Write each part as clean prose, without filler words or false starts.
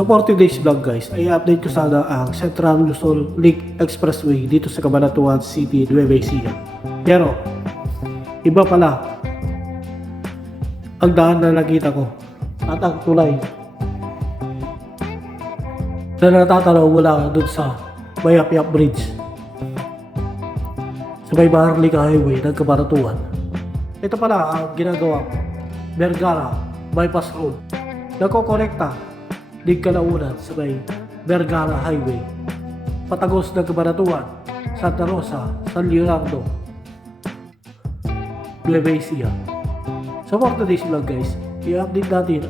Sa 40 days vlog guys, ay update ko sana ang Central Luzon Link Expressway dito sa Cabanatuan City, Nueva Ecija. Pero, iba pala ang daan na nakita ko at ang tulay na natatanaw mula dun sa Mayapyap Bridge sa may Maharlika Highway ng Cabanatuan. Ito pala ang ginagawa Vergara Bypass Road. Nagkokonekta din kalaunan sa may Vergara Highway patagos ng Cabanatuan, Santa Rosa, San Leonardo, Nueva Ecija. Sa 40 days vlog guys, i-update natin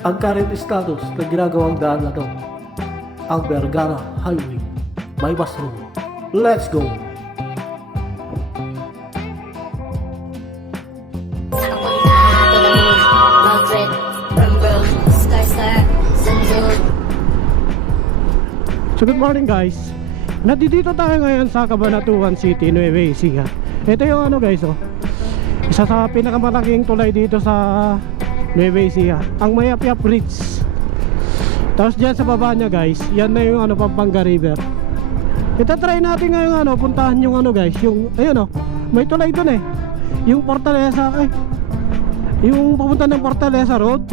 ang current status ng ginagawang daan na to, ang Vergara Highway Bypass Road. Let's go! So good morning guys. Nandito tayo ngayon sa Cabanatuan City, Nueva Ecija. Ito yung ano guys, oh, isa sa pinakamalaking tulay dito sa Nueva Ecija, ang Mayapyap Bridge. Tapos dyan sa baba niya guys, yan na yung ano, Pampanga River. Itatry natin ngayon ano, puntahan yung ano guys, yung ayun, oh, may tulay dun eh, yung Fortaleza, yung papunta ng Fortaleza Road.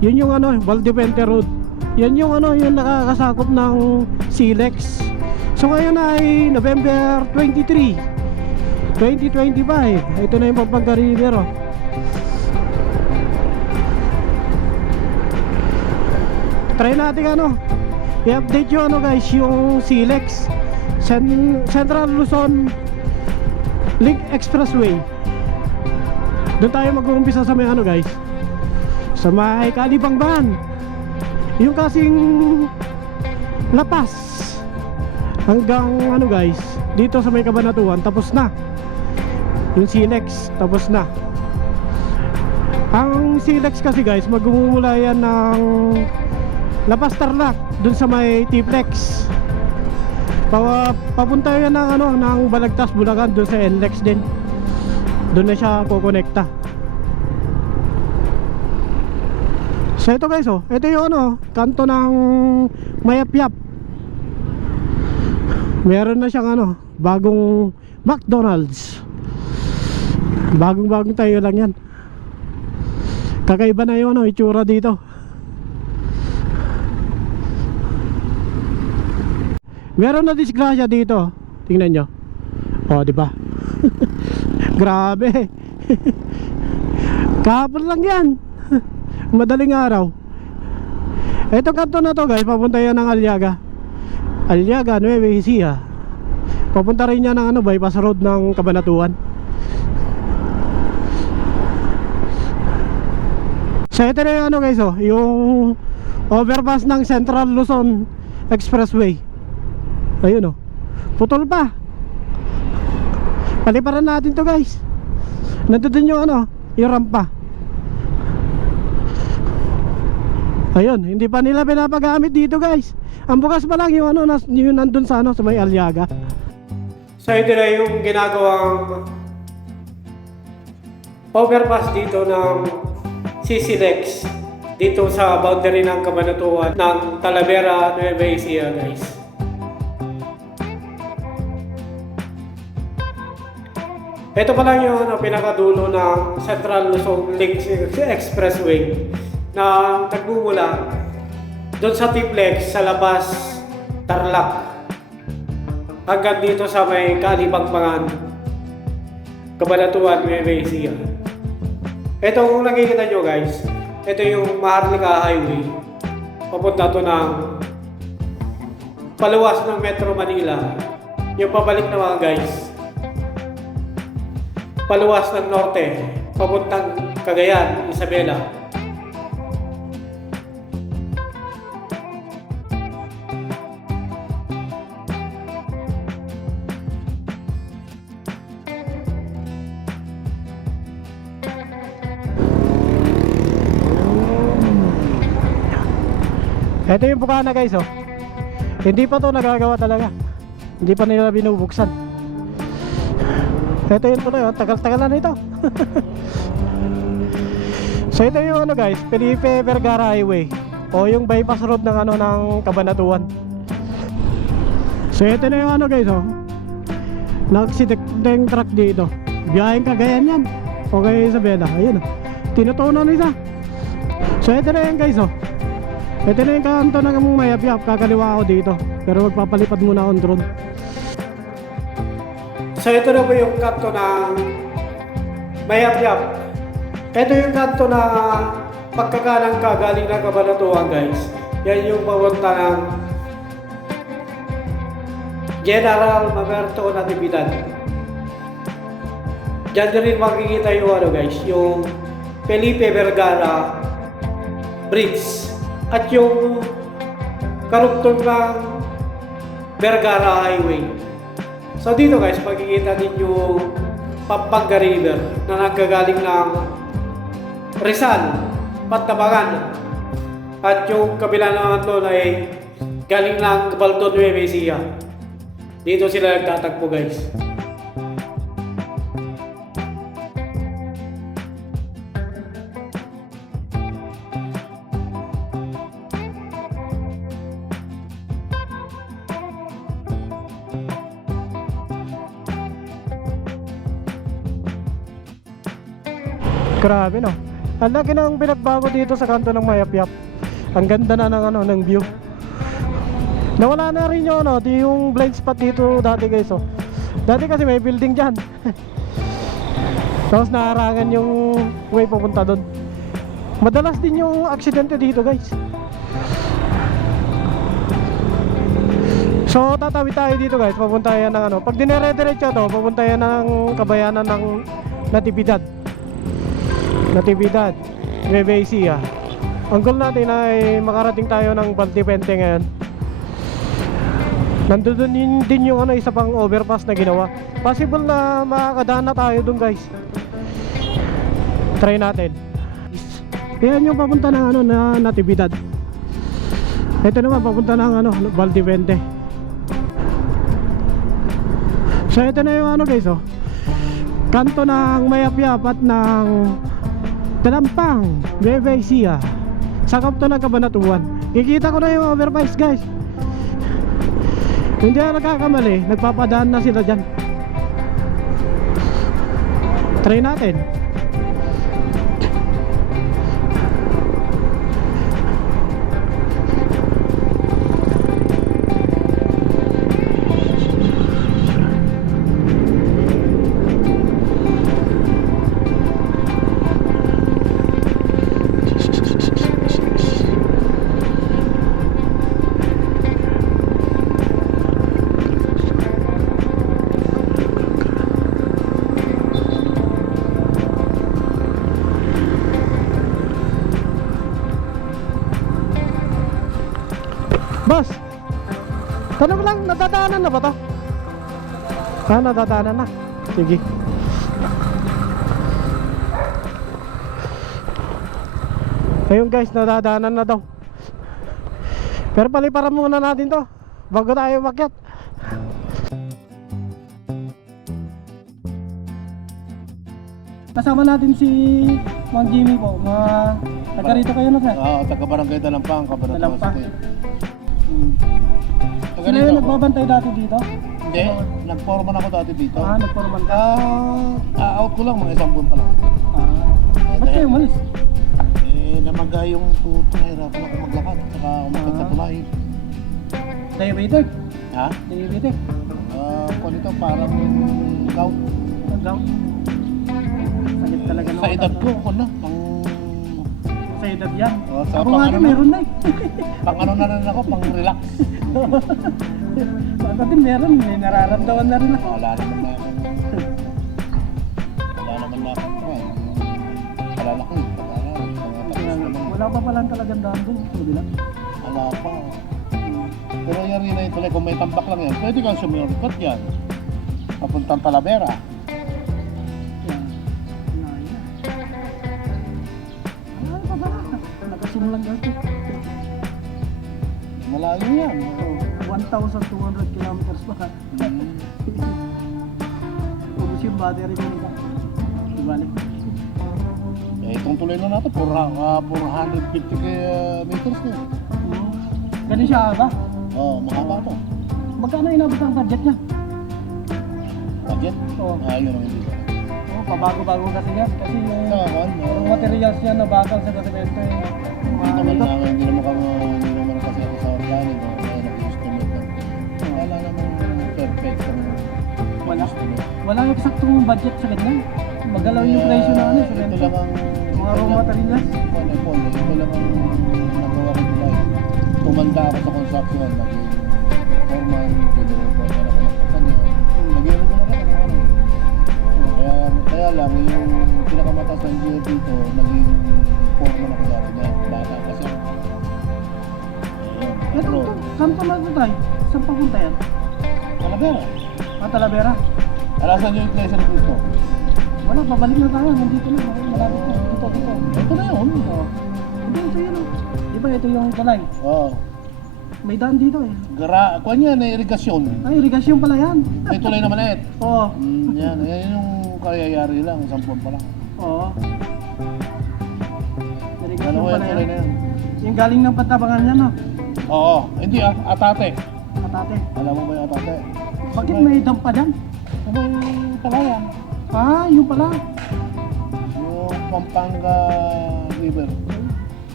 Yun yung ano, Valdepuente Road. Yan yung ano, yung nakakasakop ng Silex. So ngayon ay November 23, 2025. Ito na yung Pampanga River, oh. Try natin ano, i-update yung ano guys, yung Silex Central Luzon Link Expressway. Doon tayo mag-uumpisa sa may ano guys, sa may Kalibangban, yung kasing Lapas hanggang ano guys, dito sa may Cabanatuan, tapos na yung Silex, tapos na. Ang Silex kasi guys, magmumula yan ng Lapas Tarlac, dun sa may T-Flex. Papunta yan ng ano, ng Balagtas, Bulacan, dun sa NLEX din. Dun na siya kukonekta. So ito guys, oh, ito yung ano, kanto ng Mayapyap. Meron na siyang ano, bagong McDonald's. Bagong tayo lang yan. Kakaiba na yung ano, itsura dito. Meron na disgrasya dito. Tingnan nyo. Oh, di ba? Grabe. Kahapon lang yan. Madaling araw. Etong kanto na to guys, papunta yan ng Aliaga, Nueva Ecija. Papunta rin yan ng ano, bypass road ng Cabanatuan. So ito na yung ano guys, oh, yung overpass ng Central Luzon Expressway. Ayun, oh, putol pa. Paliparan natin to guys. Nandun yung ano, yung rampa. Ayun, hindi pa nila pinapagamit dito guys. Ang bukas pa lang yung ano, yung nandun sa ano, sa may Aliaga. So ito na yung ginagawang overpass dito ng CCLEX dito sa boundary ng Cabanatuan ng Talavera, Nueva Ecija guys. Ito pa lang yung ano, pinakadulo ng Central Luzon Link Expressway na nagmumula doon sa T-Flex sa Labas, Tarlac hanggang dito sa may Kalibangban, Cabanatuan, Nueva Ecija. Ito kung nakikita nyo guys, ito yung Maharlika Highway, papunta to ng paluwas ng Metro Manila. Yung pabalik naman guys, paluwas ng norte, papuntang Cagayan, Isabela. Ito yung bukana guys, oh. Hindi pa to nagagawa talaga. Hindi pa nila binubuksan. Ito yung tuloy, oh. Tagal-tagal na nito. So ito yung ano guys, Felipe Vergara Highway. o yung bypass road ng ano ng Cabanatuan. So ito na yung ano guys, oh. Nagsitek-teng truck dito. Biyaheng Cagayan yan. O kaya Isabela. Ayun, oh. Tinutunan isa. So ito na yan guys, oh. Ito na yung kanto ng Mayapyap. Kakaliwa ako dito. Pero magpapalipad muna akong drone. So ito na po yung kanto ng Mayapyap. Ito yung kanto na pagkakanang ka galing ng Cabanatuan guys. Yan yung papunta ng General Mamerto Natividad. Diyan na rin makikita yung ano guys, yung Felipe Vergara Bridge at yung karugtong ng Vergara Highway. So dito guys, makikita din yung Pampanga River na nagkagaling ng Rizal, Pantabangan. At yung kabila naman doon ay galing ng Balton, Nueva Ecija. Dito sila nagtatagpo guys. Grabe no. Ang laki ng pinagbago dito sa kanto ng Mayapyap. Ang ganda na ng ano ng view. Nawala na rin yung ano, yung blind spot dito dati guys, oh. Dati kasi may building diyan. Tapos naharangan yung way papunta doon. Madalas din yung aksidente dito guys. So tatawid tayo dito guys, papunta yan ng ano. Pag dinere-diretso to, papunta yan ng kabayanan ng Natividad. Natividad, Nueva Ecija. Ang goal natin ay makarating tayo ng Baltipente ngayon. Nandun din yung ano, isa pang overpass na ginawa. Possible na makakadaan na tayo dun guys. Try natin. Yan yung papunta ng ano na Natividad. Ito naman papunta ng ano Baltipente. So ito na yung ano guys, oh. Kanto ng Mayapyap at ng Dalampang, Nueva Ecija. Sakop to ng Cabanatuan. Kikita ko na yung overpass guys. Hindi na nagkakamali, nagpapadaan na sila dyan. Try natin. Boss, tanong lang, nadadaanan na ba to? Nadadaanan na. Sige. Ayun guys, nadadaanan na daw. Pero paliparan muna natin to bago tayo makyat. Kasama natin si Mang Jimmy po. Taga rito kayo na sir? Oo, taga Barangay Dalampang, Cabanatuan City. Sino yung nagbabantay dati dito? Hindi, nagporman ako dati dito. Nagporman ka? Out ko lang, mga isang buwan pa lang. Ba't kayo umalis? Namaga yung tuto, nahirapan ako maglakad, saka umagat sa tulay. Diabetic? Ha? Diabetic? Kung ito, parang gout. Gout? Sakit talaga Sa edad ko, ako na, sa edad yan? Sa ako nga din, meron na eh. Pang ano na rin ako, pang relax. Baka din meron, may nararamdaman na rin ako. Wala naman na ako. Malalaki. Wala pa palang talagang daan doon. Wala pa. Pero yan rin na yung tulay, kung may tambak lang yan, pwede kang sumirikot yan. Papuntang Talavera. Nakasimulang gato. Malayo yan. 1,200 kilometers pa. Ubus yung battery mo nila. Ibalik. Eh, itong tuloy na natin, 450 meters na. Ganun siya ba? Oo, mahaba to. Magkano inabot ang budget niya? Budget? Oo. Yun ang hindi. Oh, pabago-bago kasi yan. Kasi Saka, yung materials niya na bakal sa basemento eh. hindi naman kasi ako sa organic. Kaya nag-estimate lang. Wala naman perfect ang Wala. estimate. Walang eksaktong budget sa ganyan. Magalaw yung presyo na ano sa Ito ganito. lang ang... Mga raw materials. Ito lang ang nagawa ko dito. Tumanda ako sa construction. Naging foreman, general partner ako ng kanya. Naging regular ako ng ano. Kaya lang, yung pinakamataas ng gear dito, naging foreman ako dati na bata kasi. Ito, saan pa na ito tayo? Saan papunta yan? Talavera. Talavera? Alasan yung Iglesia ni Cristo. Wala, pabalik na tayo. Nandito na. Malapit na. Dito. Ito na yun. Oo. Ito yun. Di ba ito yung tulay? Oo. May daan dito eh. Kuha niya na irigasyon. Ay, irigasyon pala yan. May tulay na maliit. Oo. Yan yung kayayari lang, 10 pa lang. Oo. Irigasyon Ano yung pala tulay na yan. yan? Yung galing ng Pantabangan yan, no? Oo, hindi Atate. Katate. Alam mo ba yung Atate? Bakit may dam pa dyan? Ano yung palayan? Ah, yung pala. Yung Pampanga River.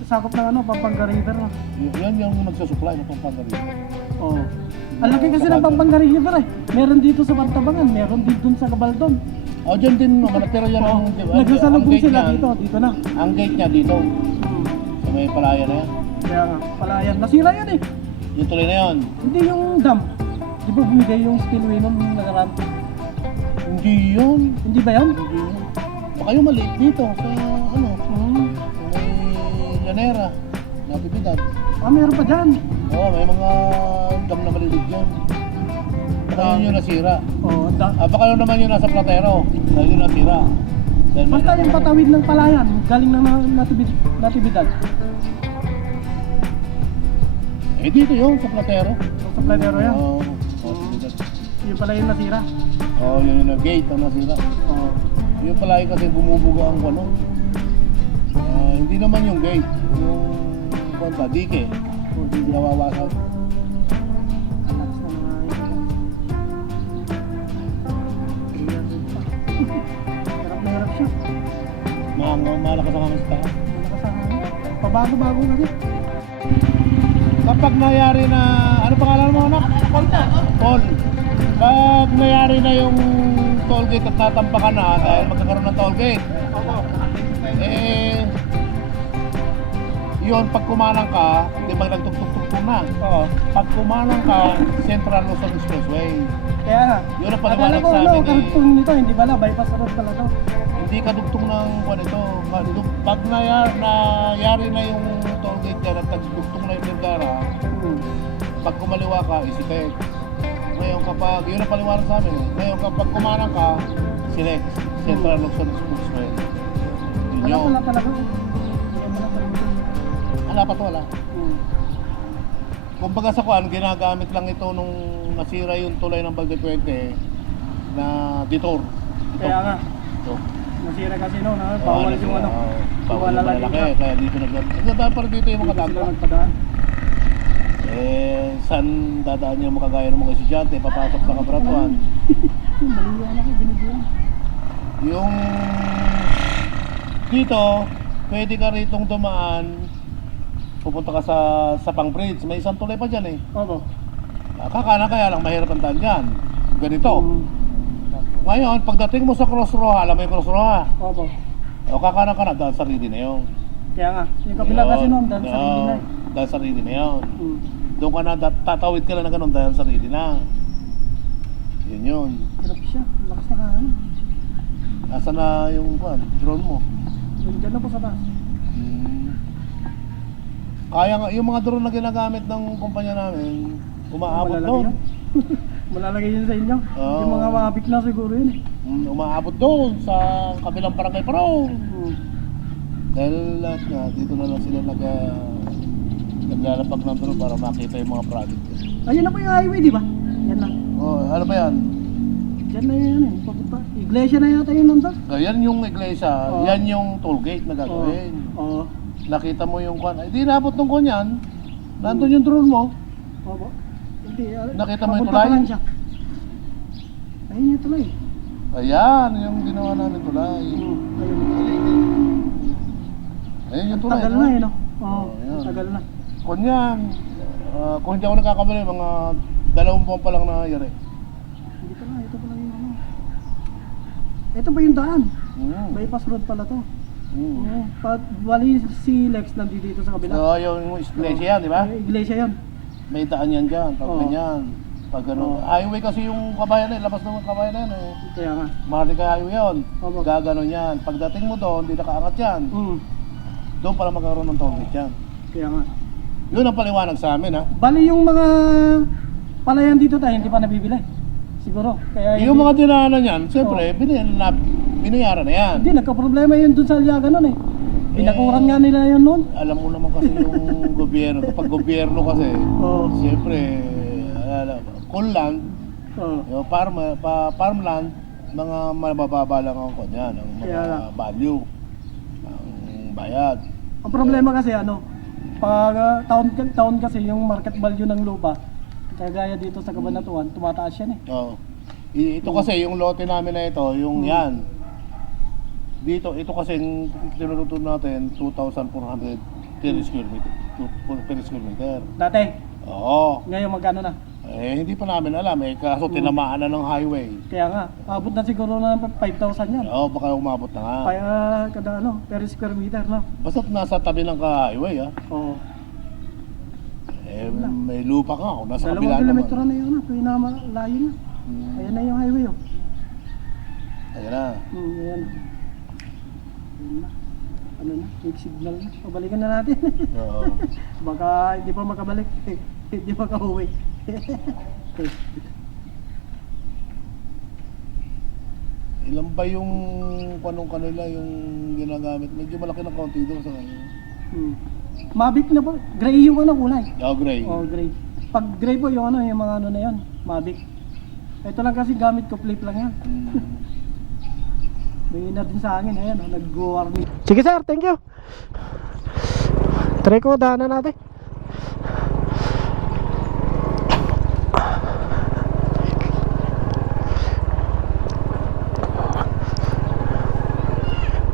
Sakop ng ano, Pampanga River, no? Yan yung nagsusupply ng Pampanga River. Oo. Ang laki kasi ng Pampanga River eh. Meron dito sa Pantabangan, meron din dun sa Cabaldon. Dyan din, no, manatira yan ang, di ba? Nagsasalubong Ang gate sila niya- dito na. Ang gate niya dito, sa may palayan na yan. Kaya nga, pala yan. Nasira yan eh. Yung tuloy na yan. Hindi yung dam. Di ba bumigay yung spillway nung nakaraan? Hindi yun. Hindi ba yan? Hindi yun. Baka yung maliit dito sa ano, sa may Llanera, Natividad. Meron pa dyan. Oo, may mga dam na maliliit dyan. Baka yun yung nasira. Oo, Baka yun naman yung nasa Platero. Dahil yung nasira. Dahil basta yung patawid ng palayan, galing ng Natividad. Eh dito yun, sa Platero. Sa Planero yan. Oo, Natividad. Yung pala yung nasira. Oo, yun yung gate ang nasira. Oo. Yung pala kasi bumubuga ang ano. Hindi naman yung gate. Yung ba, dike. Hindi nawawasan. Relax na mga ito. Hirap na hirap siya. Malakas ang hangin sa taas. Pabago-bago na rin. Kapag nangyari na, ano pangalan mo anak? Paul. Pag nangyari na yung tollgate at tatampakan na dahil magkakaroon ng tollgate, yun, pag kumanang ka, di ba nagtugtog-tugtog na? Oo. Pag kumanang ka, Central Luzon Expressway. Kaya nga. Yun ang Akala paliwanag ko sa ano, amin eh. karugtong nito, hindi pala, bypass road pala to. Hindi ka dugtong ng kwan ito. Pag nangyari na yung tollgate dyan at nagdugtong na yung Vergara, pag kumaliwa ka, isipek. Ngayon kapag, yun ang paliwanag sa amin eh. Ngayon kapag kumanang ka, select Central Luzon Expressway. Yun Wala yun. pala talaga. Wala pala. Dapat wala. Kumbaga sa kwan, ginagamit lang ito nung nasira yung tulay ng Balde Puente na detour. Ito. Kaya nga, Ito. nasira kasi noon, bawal yung ano. Bawal yung malalaki, kaya dito nagdadaan. Dapat dito yung mga Sila dagpa. nagpadaan. Saan dadaan yung makagaya ng mga estudyante, papasok sa Kabratuan. Maliwan ako, binigyan. Yung dito, pwede ka ritong dumaan, pupunta ka sa Pang Bridge, may isang tulay pa dyan eh. Opo. Kakana kaya lang mahirap ang daan dyan. Ganito. Mm. Ngayon, pagdating mo sa Crossroa, alam mo yung Crossroa? Opo. O kakana ka na, dahil sarili na yun. Kaya nga, yung kabila kasi noon, dahil sarili na eh. Dahil sarili na yun. Mm. Doon ka na, tatawid ka lang na ganun dahil sarili na. Yun yun. Hirap siya, lakas na kain. Asa na yung drone mo? Diyan na po sa taas. Kaya nga, yung mga drone na ginagamit ng kumpanya namin, umaabot Malalagay doon. yun. Malalagay yun sa inyo. Oo. Yung mga mabik na siguro yun eh. Umaabot doon sa kabilang barangay Parong. Mm. Dahil lahat nga, dito na lang sila naglalapag ng drone para makita yung mga project. Ayun na po yung highway, di ba? Yan na. Oh, ano ba yan? Diyan na yan eh. Papunta. Iglesia na yata yun nandun. Yan yung iglesia, Oo. yan yung toll gate na gagawin. Oo. Nakita mo yung kwan. Hindi nabot ng kwan yan. Nandun yung drone mo. Oo. Hindi. Nakita mo yung papunta pa tulay? lang siya. Ayun yung tulay. Ayan, yung ginawa namin tulay. Ayun. Ayan yung tulay. Tagal no? na eh no? Oo. Oo, yan. Tagal na. Kwan yan. Kung hindi ako nagkakamali, mga 2 buwan pa lang nangyayari. Hindi pala. Ito pala yung ano. Ito ba yung daan? Bypass road pala to. Oo. Wali si Lex nandito dito sa kabila. So, yung iglesia yan, di ba? Iglesia yan. May daan yan dyan, pag Oo. ganyan. Pag Oo. ano, highway kasi yung kabayan na, labas ng kabayan na yan. Kaya nga. Maharlika highway yun. Opo. Gaganon yan. Pagdating mo doon, hindi nakaangat yan. Doon pala magkaroon ng toll gate yan. Kaya nga. Yun ang paliwanag sa amin, ha? Bali yung mga palayan dito tayo hindi pa nabibili. Siguro. Kaya Yung hindi, mga dinaanan yan, siyempre, binayaran na yan. hindi nagka-problema yun dun sa Aliaga nun eh. Pinakuran nga nila yun nun. Alam mo naman kasi yung gobyerno, kapag gobyerno kasi, Oo. siyempre, cool land, Oo. yung farmland, mga mabababa lang ang kanya, ang Kaya nga. mga value, ang bayad. Ang problema kasi ano, pag taon kasi yung market value ng lupa, kagaya dito sa Cabanatuan, tumataas yan eh. Oo. Ito kasi yung lote namin na ito, yung yan. Dito, ito kasi yung tinutunan natin 2,400 per square meter. Per square meter. Dati, Oo. ngayon magkano na? Hindi pa namin alam kaso tinamaan na ng highway. Kaya nga, abot na siguro na 5,000 yan. Oo, baka umabot na nga. Kaya kada ano, per square meter no? Basta nasa tabi ng highway, Oo. may lupa ka kung nasa kabila 2 kilometro naman. na yun, pinamalayo na. Ayan na yung highway oh. Ayan na. Ayan. Ayan na. Ano na, take signal na. Pabalikan na natin. Oo. Baka hindi pa makabalik. Hindi makauwi. Ilan ba yung kanong kanila yung ginagamit? Medyo malaki ng konti doon sa kanila. Mavic na po. Gray yung ano kulay. Gray. Oh, gray. Pag gray po yung ano, yung mga ano na yun. Mavic. Ito lang kasi gamit ko, flip lang yan. May na din sa akin, ayan, oh, nag-warning. Sige sir, thank you. Try ko daanan natin.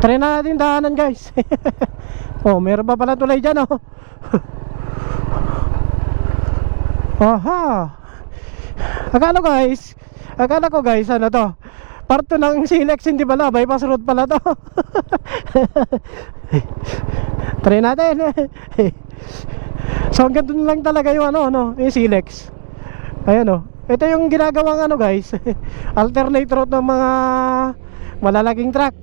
Try na natin daanan guys. Oh, meron pa pala tulay dyan oh. Aha. Akala ko guys, ano to? Part 2 ng Silex, hindi pala, bypass road pala to. Try natin. So hanggang doon lang talaga yung ano, yung Silex. Ayan oh. Ito yung ginagawang ano guys, alternate route ng mga malalaking truck.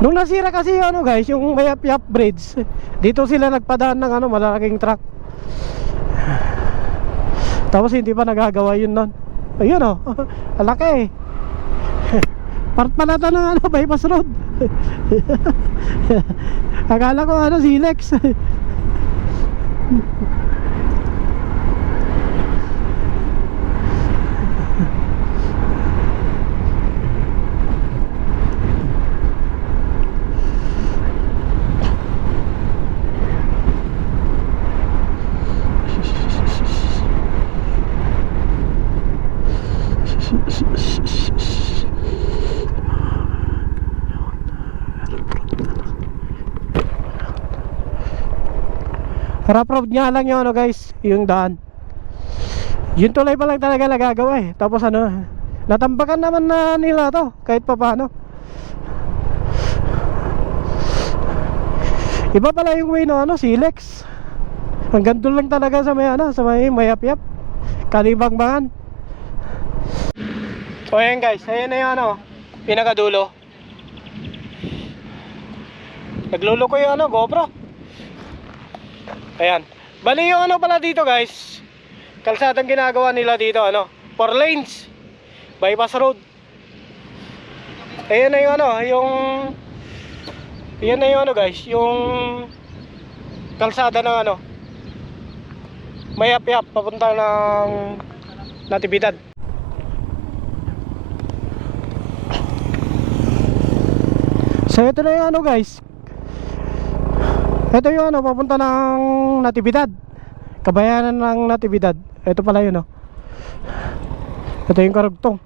Nung nasira kasi yung ano guys, yung Mayap-Yap Bridge, dito sila nagpadaan ng ano, malalaking truck. Tapos hindi pa nagagawa yun nun. Ayun oh, alaki. Part pala to ng ano, bypass road. Akala ko ano, Silex. Rough road nga lang yung ano guys, yung daan. Yung tulay pa lang talaga nagagawa eh. Tapos ano, natambakan naman na nila to kahit pa paano. Iba pala yung way no ano, Silex. Hanggang doon lang talaga sa may ano, sa may Mayap-Yap, Kalibangbangan. So ayan guys, ayan na yung ano, pinakadulo. Nagluluko yung ano, GoPro. Ayan. Bali yung ano pala dito guys, kalsadang ginagawa nila dito ano, 4 lanes, bypass road. Ayan na yung ano, yan na yung ano guys, yung kalsada ng ano, Mayap-yap papunta ng Natividad. So ito na yung ano guys, ito yung ano papunta ng Natividad, kabayanan ng Natividad. Ito pala yun, oh. Ito yung karugtong.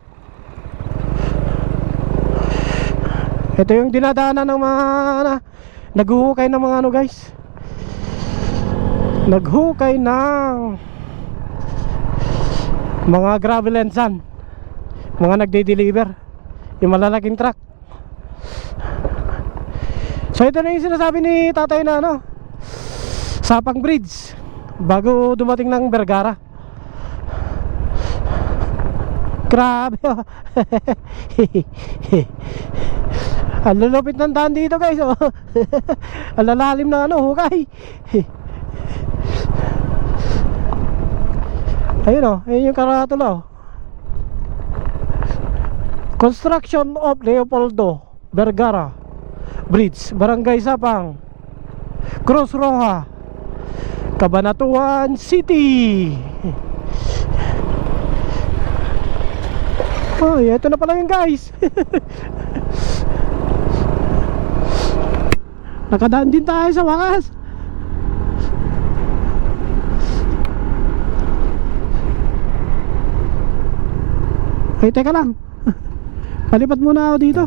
Ito yung dinadaanan ng mga naghuhukay ng mga ano guys, naghukay ng mga gravel and sand, mga nagde-deliver, yung malalaking truck. So ito na yung sinasabi ni tatay na ano, Sapang Bridge, bago dumating ng Vergara. Grabe. Ang lulupit ng daan dito guys, oh. Ang lalalim na ano, hukay. Ayun, oh, ayun yung karatula, oh. Construction of Leopoldo Vergara Bridge, Barangay Sapang, Cruz Roja, Cabanatuan City. Oh, ito na pala yun guys. Nakadaan din tayo sa wakas. Ay, teka lang. Palipat muna ako dito.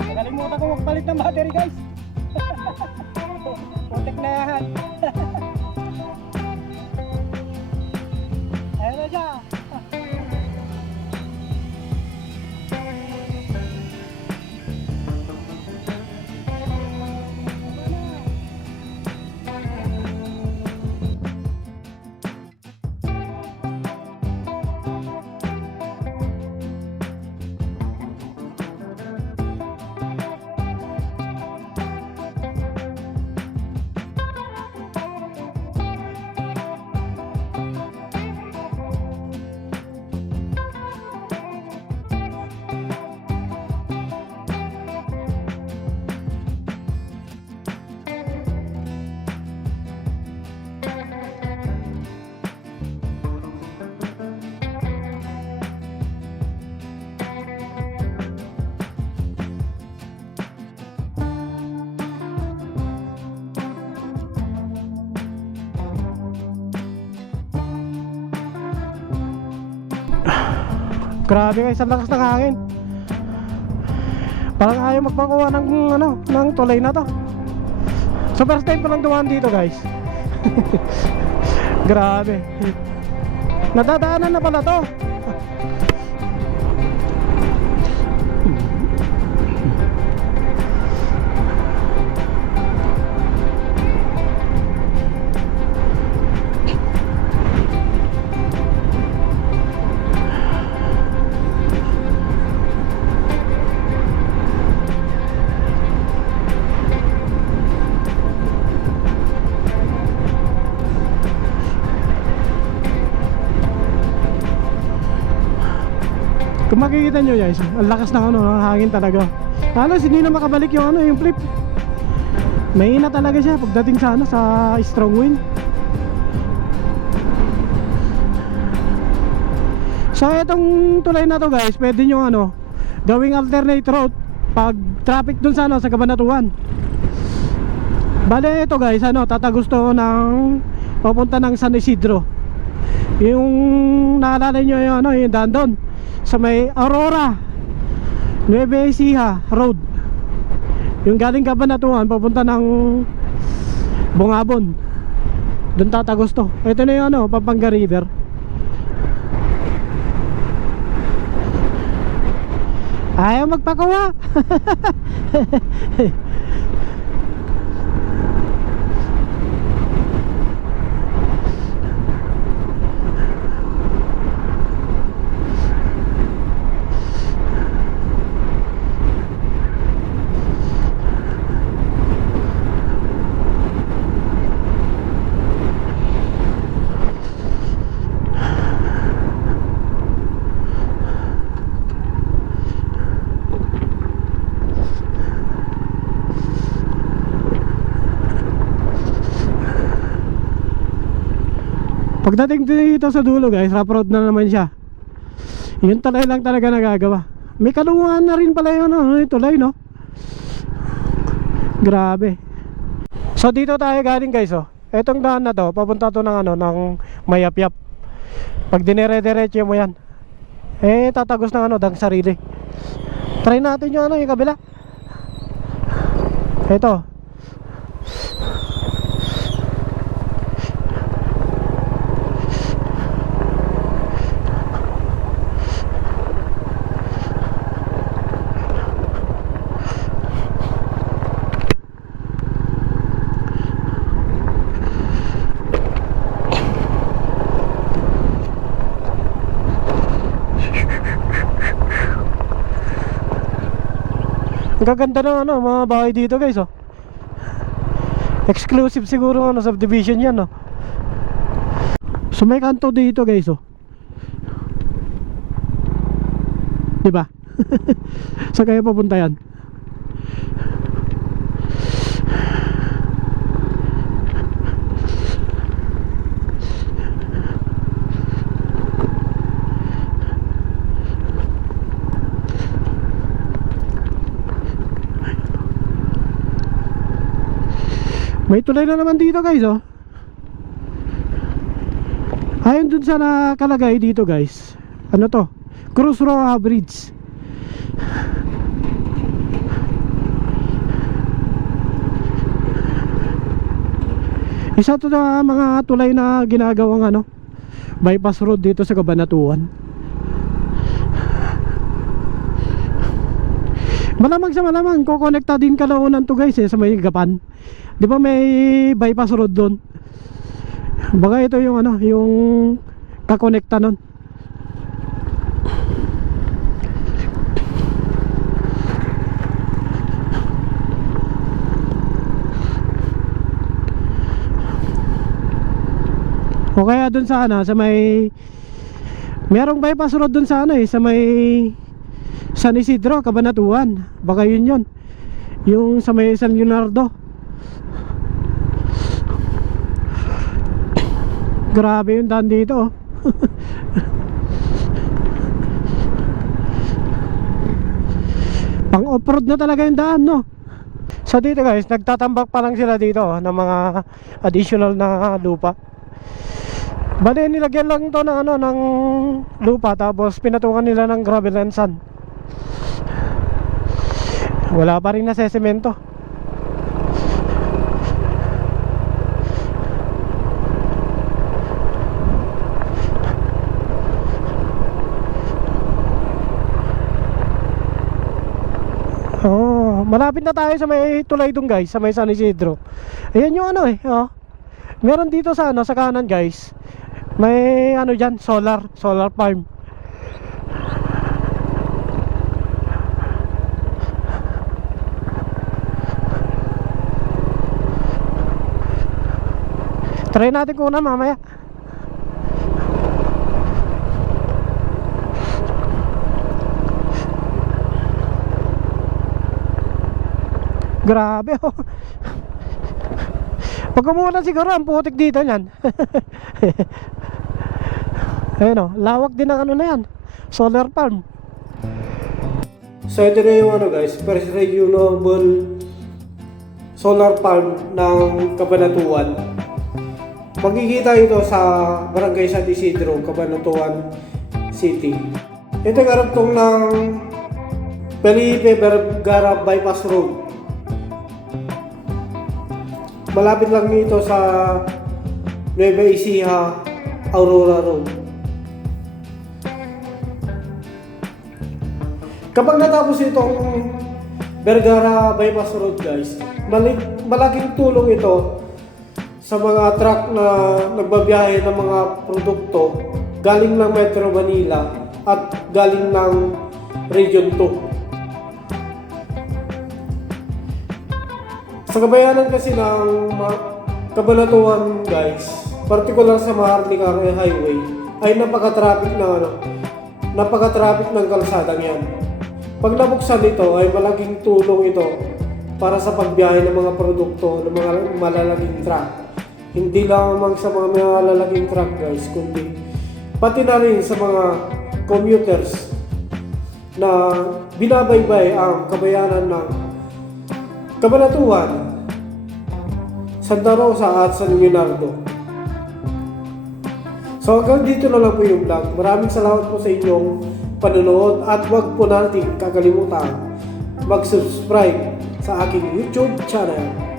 Nakalimutan ko magpalit ng battery guys. Putik na yan. Ayan na siya. Grabe guys, ang lakas ng hangin. Parang ayaw magpakuha ng ano, ng tulay na to. So first time ko lang dumaan dito guys. Grabe. Nadadaanan na pala to. Kung makikita nyo guys, ang lakas ng ano, ng hangin talaga. Halos hindi na makabalik yung ano, yung flip. Mahina talaga siya pagdating sa ano, sa strong wind. So itong tulay na to guys, pwede nyo ano, gawing alternate route pag traffic dun sa ano, sa Cabanatuan. Bale ito guys, ano, tatagusto ng papunta ng San Isidro. Yung naalala nyo yung ano, yung daan doon sa may Aurora Nueva Ecija Road, yung galing Cabanatuan papunta ng Bungabon, doon tatagusto. Ito na yung ano, Pampanga River. Ayaw magpakawa. Pagdating dito sa dulo guys, rough road na naman siya. Yun tulay lang talaga nagagawa. May kalungan na rin pala yung tulay, no? Grabe. So dito tayo galing guys, oh. Etong daan na to, papunta to ng ng Mayapyap. Pag dinere-diretso mo yan, tatagos ng dang sarili. Try natin yung yung kabila. Ito. Ang gaganda ng mga bahay dito guys, oh. Exclusive siguro subdivision yan, no. So may kanto dito guys, oh. Diba? Saan kayo papunta yan? May tulay na naman dito guys, oh. Ayon dun sa nakalagay dito guys, ano to? Cruz Roa Bridge. Isa to na mga tulay na ginagawang bypass road dito sa Cabanatuan. Malamang sa malamang kokonekta din Calaunan to guys, sa may Gapan. Di ba may bypass road doon? Baka ito yung yung kakonekta nun. O kaya doon sa sa may merong bypass road doon sa sa may San Isidro, Cabanatuan. Baka yun yung sa may San Leonardo. Grabe yung daan dito, oh. Pang off-road na talaga yung daan, no? So dito guys, nagtatambak pa lang sila dito, oh, ng mga additional na lupa. Bale, nilagyan lang to ng ng lupa, tapos pinatungan nila ng gravel and sand. Wala pa rin na sesemento. Malapit na tayo sa may tulay dun guys, sa may San Isidro. Ayan yung oh. Meron dito sa sa kanan guys. May dyan, solar farm. Try natin kuna mamaya. Grabe, oh. Pag umulan siguro ang putik dito niyan. Ayun, oh, lawak din ng na yan, solar farm. So ito na yung guys, first renewable solar farm ng Cabanatuan. Magkikita ito sa Barangay San Isidro, Cabanatuan City. Ito karagtong ng Felipe Vergara Bypass Road. Malapit lang nito sa Nueva Ecija, Aurora Road. Kapag natapos itong Vergara Bypass Road guys, malaking tulong ito sa mga truck na nagbabiyahe ng mga produkto galing ng Metro Manila at galing ng Region 2. Sa kabayanan kasi ng Cabanatuan guys, particular sa Maharlika Highway, ay napaka-traffic ng kalsadang yan. Pag nabuksan ito ay malaking tulong ito para sa pagbiyahe ng mga produkto ng mga malalaking truck Hindi lamang sa mga malalaking truck guys, kundi pati na rin sa mga commuters na binabaybay ang kabayanan ng Cabanatuan, Santa Rosa at San Leonardo. So hanggang dito na lang po yung vlog. Maraming salamat po sa inyong panonood at huwag po natin kakalimutan mag-subscribe sa aking YouTube channel.